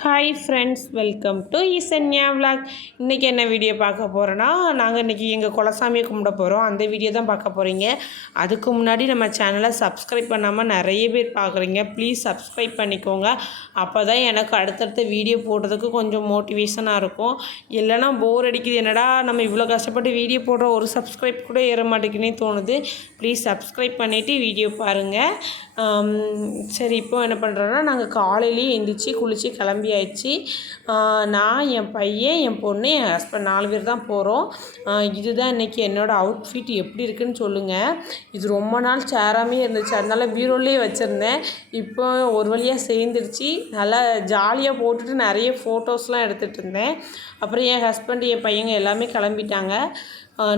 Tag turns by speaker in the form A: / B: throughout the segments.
A: Hi friends welcome to Isanya vlog இன்றைக்கி என்ன video பார்க்க போகிறோன்னா நாங்கள் இன்றைக்கி எங்கள் குலசாமியை கும்பிட போகிறோம் அந்த வீடியோ தான் பார்க்க போகிறீங்க அதுக்கு முன்னாடி நம்ம சேனலை சப்ஸ்கிரைப் பண்ணாமல் நிறைய பேர் பார்க்குறீங்க. ப்ளீஸ் சப்ஸ்கிரைப் பண்ணிக்கோங்க. அப்போ தான் எனக்கு அடுத்தடுத்த வீடியோ போடுறதுக்கு கொஞ்சம் மோட்டிவேஷனாக இருக்கும். இல்லைன்னா போர் அடிக்குது. என்னடா நம்ம இவ்வளோ கஷ்டப்பட்டு வீடியோ போடுற ஒரு சப்ஸ்கிரைப் கூட ஏற மாட்டேங்குன்னே தோணுது. ப்ளீஸ் சப்ஸ்கிரைப் பண்ணிவிட்டு வீடியோ பாருங்கள் சரி இப்போ என்ன பண்ணுறோன்னா நாங்கள் காலையிலேயே எழுந்திரிச்சி குளித்து கிளம்பி ஆயிடுச்சு நான் என் பையன் என் பொண்ணு என் ஹஸ்பண்ட் நாலு பேர் தான் போகிறோம் இதுதான் இன்றைக்கி என்னோடய அவுட்ஃபிட் எப்படி இருக்குன்னு சொல்லுங்கள் இது ரொம்ப நாள் சேராமே இருந்துச்சு. அதனால பீரோலேயே வச்சுருந்தேன். இப்போ ஒரு வழியாக சேர்ந்துருச்சு. நல்லா ஜாலியாக போட்டுட்டு நிறைய ஃபோட்டோஸ்லாம் எடுத்துகிட்டு இருந்தேன். அப்புறம் என் ஹஸ்பண்ட் என் பையங்க எல்லாமே கிளம்பிட்டாங்க.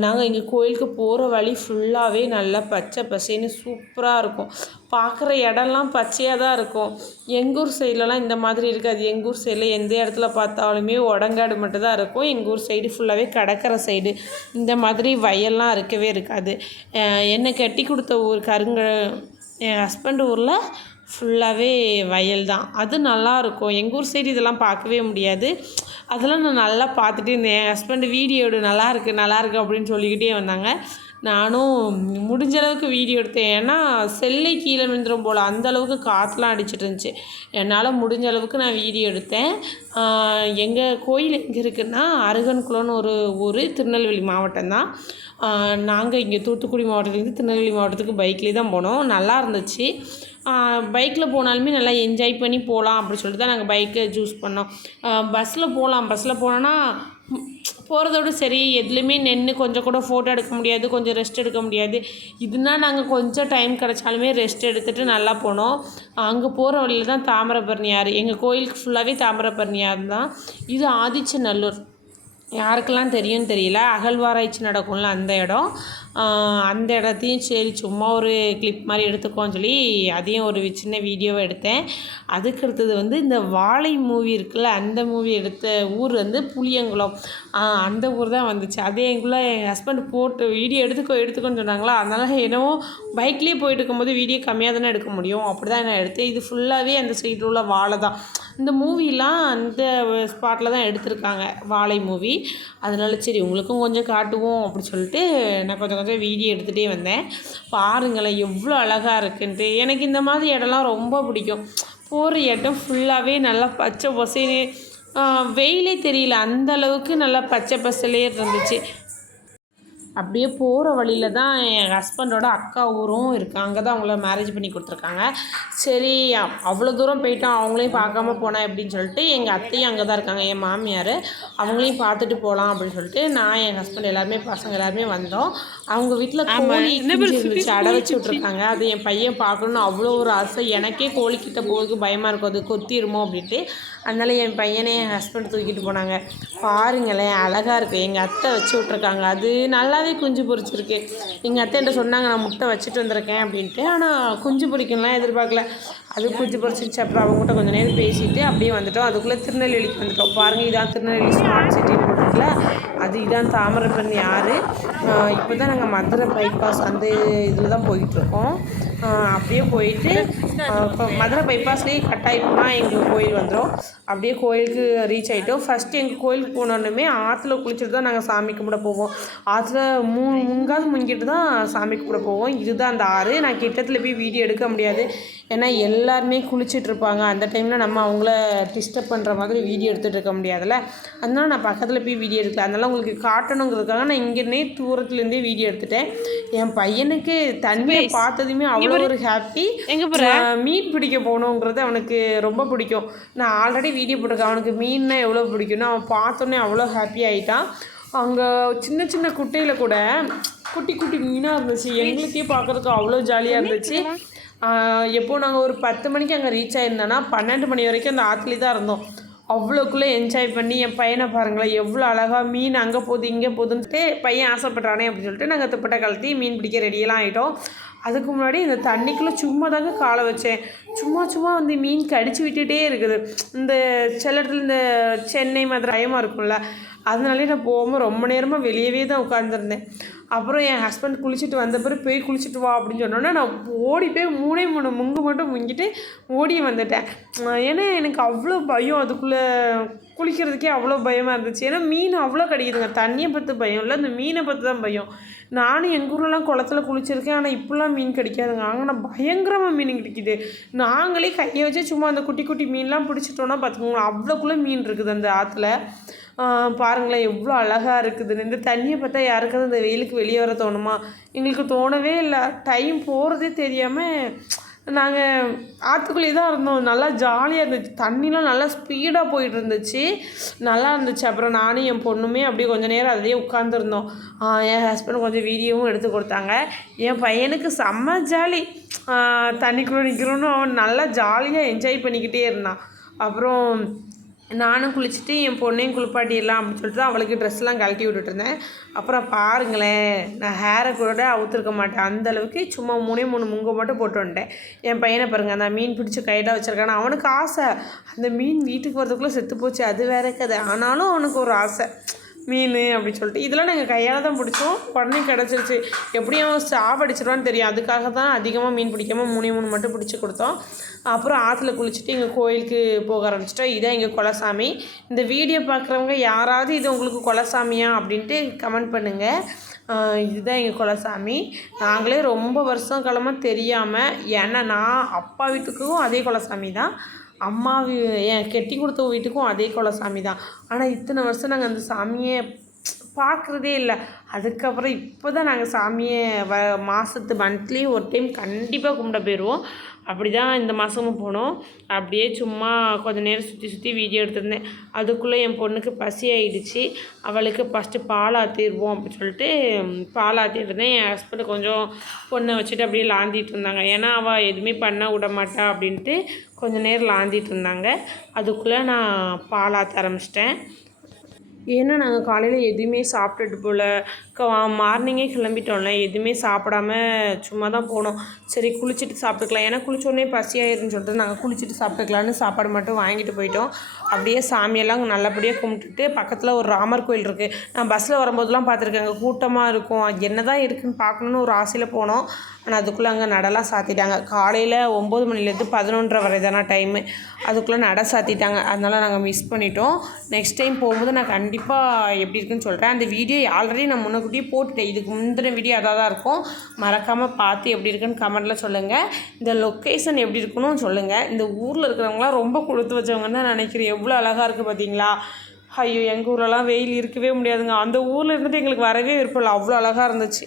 A: நாங்கள் இங்கே கோயிலுக்கு போகிற வழி ஃபுல்லாகவே நல்லா பச்சை பசேன்னு சூப்பராக இருக்கும். பார்க்குற இடம்லாம் பச்சையாக தான் இருக்கும். எங்கள் ஊர் சைட்லலாம் இந்த மாதிரி இருக்காது. எங்கள் ஊர் சைடில் எந்த இடத்துல பார்த்தாலுமே உடங்காடு மட்டும் தான் இருக்கும். எங்கள் ஊர் சைடு ஃபுல்லாகவே கடற்கரை சைடு இந்த மாதிரி வயல்லாம் இருக்கவே இருக்காது. என்னை கட்டி கொடுத்த ஊர் கருங்க என் ஹஸ்பண்ட் ஊரில் ஃபுல்லாகவே வயல் தான். அது நல்லாயிருக்கும் எங்கள் ஊர் சைடு இதெல்லாம் பார்க்கவே முடியாது. அதெல்லாம் நான் நல்லா பார்த்துட்டு இருந்தேன். என் ஹஸ்பண்டு வீடியோ எடு நல்லாயிருக்கு அப்படின்னு சொல்லிக்கிட்டே வந்தாங்க. நானும் முடிஞ்ச அளவுக்கு வீடியோ எடுத்தேன். ஏன்னா செல்லை கீழே விழுந்துரும் போல் அந்த அளவுக்கு காற்றுலாம் அடிச்சிட்டு இருந்துச்சு. என்னால் முடிஞ்ச அளவுக்கு நான் வீடியோ எடுத்தேன். எங்கள் கோயில் எங்கே இருக்குன்னா அருகன்குளம்னு ஒரு ஊர் திருநெல்வேலி மாவட்டம் தான். நாங்கள் இங்கே தூத்துக்குடி மாவட்டத்துலேருந்து திருநெல்வேலி மாவட்டத்துக்கு பைக்லேயே தான் போனோம். நல்லா இருந்துச்சு. பைக்கில் போனாலுமே நல்லா என்ஜாய் பண்ணி போகலாம் அப்படின்னு சொல்லிட்டு தான் நாங்கள் பைக்கை சூஸ் பண்ணோம். பஸ்ஸில் போகலாம் பஸ்ஸில் போனோன்னா போகிறதோட சரி எதுலேயுமே நின்று கொஞ்சம் கூட ஃபோட்டோ எடுக்க முடியாது கொஞ்சம் ரெஸ்ட் எடுக்க முடியாது. இதுனா நாங்கள் கொஞ்சம் டைம் கிடச்சாலுமே ரெஸ்ட் எடுத்துகிட்டு நல்லா போனோம். அங்கே போகிற வழியில் தான் தாமிரபரணியாறு எங்கள் கோயிலுக்கு ஃபுல்லாகவே தாமிரபரணியாறு தான். இது ஆதிச்சநல்லூர். யாருக்கெல்லாம் தெரியும்னு தெரியல. அகழ்வாராய்ச்சி நடக்கும்ல அந்த இடம். அந்த இடத்தையும் சரி சும்மா ஒரு கிளிப் மாதிரி எடுத்துக்கோன்னு சொல்லி அதையும் ஒரு சின்ன வீடியோவை எடுத்தேன். அதுக்கு அடுத்தது வந்து இந்த வாழை மூவி இருக்குல்ல அந்த மூவி எடுத்த ஊர் வந்து புளியங்குளம். அந்த ஊர் தான் வந்துச்சு. அதே எங்குள்ள என் ஹஸ்பண்ட் போட்டு வீடியோ எடுத்துக்கோ எடுத்துக்கோன்னு சொன்னாங்களா? அதனால் என்னவோ பைக்லேயே போயிட்டு இருக்கும்போது வீடியோ கம்மியாக தானே எடுக்க முடியும். அப்படி தான் நான் எடுத்தேன். இது ஃபுல்லாகவே அந்த சைடில் உள்ள வாழை தான். இந்த மூவிலாம் அந்த ஸ்பாட்டில் தான் எடுத்திருக்காங்க வாழை மூவி. அதனால சரி உங்களுக்கும் கொஞ்சம் காட்டுவோம் அப்படி சொல்லிட்டு நான் கொஞ்சம் கொஞ்சம் வீடியோ எடுத்துகிட்டே வந்தேன். பாருங்களேன் எவ்வளோ அழகாக இருக்குன்ட்டு. எனக்கு இந்த மாதிரி இடம்லாம் ரொம்ப பிடிக்கும். போகிற இடம் ஃபுல்லாகவே நல்லா பச்சை பசைன்னு வெயிலே தெரியல. அந்த அளவுக்கு நல்லா பச்சை பசலே இருந்துச்சு. அப்படியே போகிற வழியில் தான் என் ஹஸ்பண்டோட அக்கா ஊரும் இருக்குது அங்கே தான் அவங்கள மேரேஜ் பண்ணி கொடுத்துருக்காங்க. சரி அவ்வளோ தூரம் போயிட்டோம். அவங்களையும் பார்க்காம போனேன் அப்படின்னு சொல்லிட்டு எங்கள் அத்தையும் அங்கே தான் இருக்காங்க. என் மாமியார் அவங்களையும் பார்த்துட்டு போகலாம் அப்படின்னு சொல்லிட்டு நான் என் ஹஸ்பண்ட் எல்லாருமே பசங்க எல்லாருமே வந்தோம். அவங்க வீட்டில் கோழி இருந்துச்சு. அடை வச்சு விட்ருக்காங்க அது என் பையன் பார்க்கணுன்னு அவ்வளோ ஒரு ஆசை. எனக்கே கோழிக்கிட்ட போகிறதுக்கு பயமாக இருக்கும். அது கொத்திருமோ அப்படின்ட்டு. அதனால என் பையனை என் ஹஸ்பண்ட் தூக்கிட்டு போனாங்க. பாருங்களேன் அழகாக இருக்குது எங்கள் அத்தை வச்சு விட்ருக்காங்க அது நல்லாவே குஞ்சு பொரிச்சிருக்கு. எங்கள் அத்தை என்கிட்ட சொன்னாங்க நான் முட்டை வச்சுட்டு வந்திருக்கேன் அப்படின்ட்டு. ஆனால் குஞ்சு பொறிக்கணும்லாம் எதிர்பார்க்கல. அது குஞ்சு பொறிச்சிருச்சு அப்புறம் அவங்ககிட்ட கொஞ்சம் நேரம் பேசிட்டு அப்படியே வந்துட்டோம். அதுக்குள்ளே திருநெல்வேலிக்கு வந்துட்டோம். பாருங்கள் இதான் திருநெல்வேலி ஸ்மார்ட் சிட்டின்னு போட்டிருக்குல்ல? அது இதான் தாமரைப்பண்ணி ஆறு இப்போ தான் நாங்கள் மதுரை பைபாஸ் அந்த இதில் தான் போயிட்டுருக்கோம் அப்படியே போயிட்டு மதுரை பைபாஸ்லேயே கட்டாயி போனால் எங்கள் கோயில் வந்துடும் அப்படியே கோயிலுக்கு ரீச் ஆகிட்டோம் ஃபஸ்ட்டு எங்கள் கோயிலுக்கு போனோடனே ஆற்றுல குளிச்சுட்டு தான் நாங்கள் சாமி கும்பிட போவோம். ஆற்றுல மூ முங்காவது முங்கிட்டு தான் சாமி கும்பிட போவோம். இதுதான் அந்த ஆறு. நான் கிட்டத்தில் போய் வீடியோ எடுக்க முடியாது. ஏன்னா எல்லாருமே குளிச்சுட்டு இருப்பாங்க. அந்த டைமில் நம்ம அவங்கள டிஸ்டர்ப் பண்ணுற மாதிரி வீடியோ எடுத்துகிட்டு இருக்க முடியாதுல்ல. அதனால நான் பக்கத்தில் போய் வீடியோ எடுக்கல. அதனால உங்களுக்கு காட்டணுங்கிறதுக்காக நான் இங்கேருந்தே தூரத்துலேருந்தே வீடியோ எடுத்துட்டேன். என் பையனுக்கு தண்ணியை பார்த்ததுமே அவ்வளோ ஒரு ஹாப்பி மீன் பிடிக்க போகணுங்கிறது அவனுக்கு ரொம்ப பிடிக்கும். நான் ஆல்ரெடி வீடியோ போட்டிருக்கேன். அவனுக்கு மீன்னா எவ்வளோ பிடிக்கும்னு அவன் பார்த்தோன்னே அவ்வளோ ஹாப்பி ஆகிட்டான் அங்கே சின்ன சின்ன குட்டையில் கூட குட்டி குட்டி மீனாக இருந்துச்சு. எங்களுக்கே பார்க்குறதுக்கு அவ்வளோ ஜாலியாக இருந்துச்சு. ஆஹ் எப்போ நாங்கள் ஒரு பத்து மணிக்கு அங்கே ரீச் ஆயிருந்தோன்னா பன்னெண்டு மணி வரைக்கும் அந்த ஆற்றுலேயே தான் இருந்தோம். அவ்வளோக்குள்ளே என்ஜாய் பண்ணி என் பையனை பாருங்களேன் எவ்வளோ அழகாக மீன் அங்கே போகுது இங்கே போகுதுன்ட்டு பையன் ஆசைப்பட்றானே அப்படின்னு சொல்லிட்டு நாங்கள் துப்பட்டை கழட்டி மீன் பிடிக்க ரெடியெல்லாம் ஆகிட்டோம் அதுக்கு முன்னாடி இந்த தண்ணிக்குள்ளே சும்மா தாங்க காலை வச்சேன். சும்மா சும்மா வந்து மீன் கடிச்சு விட்டுகிட்டே இருக்குது. இந்த சில இடத்துல இந்த சென்னை மாதிரி பயமாக இருக்கும்ல அதனாலே நான் போகாமல் ரொம்ப நேரமாக வெளியவே தான் உட்காந்துருந்தேன் அப்புறம் என் ஹஸ்பண்ட் குளிச்சுட்டு வந்த பிறகு போய் குளிச்சுட்டு வா அப்படின்னு சொன்னோன்னே நான் ஓடி போய் மூணே மூணு முங்கு மட்டும் முங்கிட்டு ஓடி வந்துட்டேன். ஏன்னா எனக்கு அவ்வளோ பயம் அதுக்குள்ளே குளிக்கிறதுக்கே அவ்வளோ பயமாக இருந்துச்சு. ஏன்னா மீன் அவ்வளோ கிடைக்குதுங்க. தண்ணியை பற்றி பயம் இல்லை அந்த மீனை பற்றி தான் பயம். நானும் எங்கள் ஊர்லலாம் குளத்துல குளிச்சிருக்கேன் ஆனால் இப்படிலாம் மீன் கிடைக்காதுங்க. அங்கே பயங்கரமாக மீன் கிடைக்குது. நாங்களே கையை வச்சு சும்மா அந்த குட்டி குட்டி மீன்லாம் பிடிச்சிட்டோன்னா பார்த்துக்கோங்களேன் அவ்வளோக்குள்ளே மீன் இருக்குது அந்த ஆற்றுல பாருங்களேன் எவ்வளோ அழகாக இருக்குதுன்னு. இந்த தண்ணியை பார்த்தா யாருக்காவது இந்த வெயிலுக்கு வெளியே வர தோணுமா? எங்களுக்கு தோணவே இல்லை. டைம் போகிறதே தெரியாமல் நாங்கள் ஆற்றுக்குள்ளேயே தான் இருந்தோம். நல்லா ஜாலியாக இருந்துச்சு. தண்ணிலாம் நல்லா ஸ்பீடாக போயிட்டு இருந்துச்சு நல்லா இருந்துச்சு. அப்புறம் நானும் என் பொண்ணுமே அப்படியே கொஞ்ச நேரம் அதிலே உட்காந்துருந்தோம் என் ஹஸ்பண்ட் கொஞ்சம் வீடியோவும் எடுத்து கொடுத்தாங்க. என் பையனுக்கு செம்ம ஜாலி தண்ணிக்குள்ளே நிற்கிறோன்னு அவன் நல்லா ஜாலியாக என்ஜாய் பண்ணிக்கிட்டே இருந்தான். அப்புறம் நானும் குளிச்சுட்டு என் பொண்ணையும் குளிப்பாட்டிடலாம் அப்படின்னு சொல்லிட்டு தான் அவளுக்கு ட்ரெஸ்லாம் கழட்டி விட்டுட்டுருந்தேன். அப்புறம் பாருங்களேன் நான் ஹேரை கூட அவுத்துருக்க மாட்டேன். அந்தளவுக்கு சும்மா மூணே மூணு முங்க மட்டும் போட்டு வந்துட்டேன். என் பையனை பாருங்க அந்த மீன் பிடிச்சி கைட்டாக வச்சிருக்கான அவனுக்கு ஆசை. அந்த மீன் வீட்டுக்கு வரதுக்குள்ளே செத்து போச்சு அது வேற கதை. ஆனாலும் அவனுக்கு ஒரு ஆசை. மீன் அப்படின்னு சொல்லிட்டு. இதெல்லாம் நாங்கள் கையால் தான் பிடிச்சோம். உடனே கிடச்சிருச்சு. எப்படியும் அவன் தெரியும். அதுக்காக தான் அதிகமாக மீன் பிடிக்காமல் மூணு மூணு மட்டும் பிடிச்சி கொடுத்தோம். அப்புறம் ஆற்றுல குளிச்சுட்டு எங்கள் கோயிலுக்கு போக ஆரம்பிச்சிட்டோம். இதான் எங்கள் குலசாமி. இந்த வீடியோ பார்க்குறவங்க யாராவது இது உங்களுக்கு குலசாமியா அப்படின்ட்டு கமெண்ட் பண்ணுங்கள் இதுதான் எங்கள் குலசாமி. நாங்களே ரொம்ப வருஷம் காலமாக தெரியாமல் ஏன்னா நான் அப்பா வீட்டுக்கும் அதே குலசாமி தான் அம்மா என் கெட்டி கொடுத்த வீட்டுக்கும் அதே குலசாமி தான் ஆனால் இத்தனை வருஷம் நாங்கள் அந்த சாமியை பார்க்குறதே இல்லை. அதுக்கப்புறம் இப்போ தான் நாங்கள் சாமியை வ மாதத்து மந்த்லி ஒரு டைம் கண்டிப்பாக கும்பிட போயிடுவோம் அப்படி தான் இந்த மாதமும் போனோம். அப்படியே சும்மா கொஞ்ச நேரம் சுற்றி சுற்றி வீடியோ எடுத்திருந்தேன். அதுக்குள்ளே என் பொண்ணுக்கு பசி ஆகிடுச்சு அவளுக்கு ஃபஸ்ட்டு பால் ஆற்றிடுவோம் அப்படின்னு சொல்லிட்டு பால் ஆற்றிட்டு இருந்தேன். என் ஹஸ்பண்ட் கொஞ்சம் பொண்ணை வச்சுட்டு அப்படியே லாந்திட்டு இருந்தாங்க. ஏன்னா அவள் எதுவுமே பண்ண விட மாட்டா அப்படின்ட்டு கொஞ்சம் நேரம் லாந்திட்டு இருந்தாங்க. அதுக்குள்ளே நான் பால் ஆற்ற ஆரம்பிச்சிட்டேன். ஏன்னா நாங்கள் காலையில் எதுவுமே சாப்பிட்டுட்டு போகல மார்னிங்கே கிளம்பிட்டோம்ல எதுவுமே சாப்பிடாம சும்மா தான் போனோம். சரி குளிச்சுட்டு சாப்பிட்டுக்கலாம். ஏன்னா குளிச்சோடனே பசியாயிருன்னு சொல்லிட்டு நாங்கள் குளிச்சுட்டு சாப்பிட்டுக்கலான்னு சாப்பாடு மட்டும் வாங்கிட்டு போயிட்டோம். அப்படியே சாமியெல்லாம் நல்லபடியாக கும்பிட்டுட்டு பக்கத்தில் ஒரு ராமர் கோயில் இருக்குது நான் பஸ்ஸில் வரும்போதெல்லாம் பார்த்துருக்கேன் அங்கே கூட்டமாக இருக்கும். என்ன தான் இருக்குன்னு பார்க்கணுன்னு ஒரு ஆசையில் போனோம். ஆனால் அதுக்குள்ளே அங்கே நடலாம் சாத்திட்டாங்க. காலையில் ஒம்பது மணிலேருந்து பதினொன்றரை வரை தானே டைமு அதுக்குள்ளே நட சாத்திட்டாங்க. அதனால் நாங்கள் மிஸ் பண்ணிட்டோம். நெக்ஸ்ட் டைம் போகும்போது நான் கண்டிப்பாக எப்படி இருக்குன்னு சொல்கிறேன் அந்த வீடியோ ஆல்ரெடி நான் முன்னக்கூட்டியே போட்டுட்டேன். இதுக்கு முந்தின வீடியோ அதாக தான் இருக்கும். மறக்காமல் பார்த்து எப்படி இருக்குன்னு கமெண்ட்டில் சொல்லுங்கள் இந்த லொக்கேஷன் எப்படி இருக்குன்னு சொல்லுங்கள் இந்த ஊரில் இருக்கிறவங்களாம் ரொம்ப கொடுத்து வச்சவங்கன்னு தான் நினைக்கிறேன். எவ்வளோ அழகாக இருக்குது பார்த்தீங்களா ஐயோ எங்கள் ஊரெலாம் வெயில் இருக்கவே முடியாதுங்க. அந்த ஊரில் இருந்துட்டு எங்களுக்கு வரவே விருப்பம் இல்லை. அவ்வளோ அழகாக இருந்துச்சு.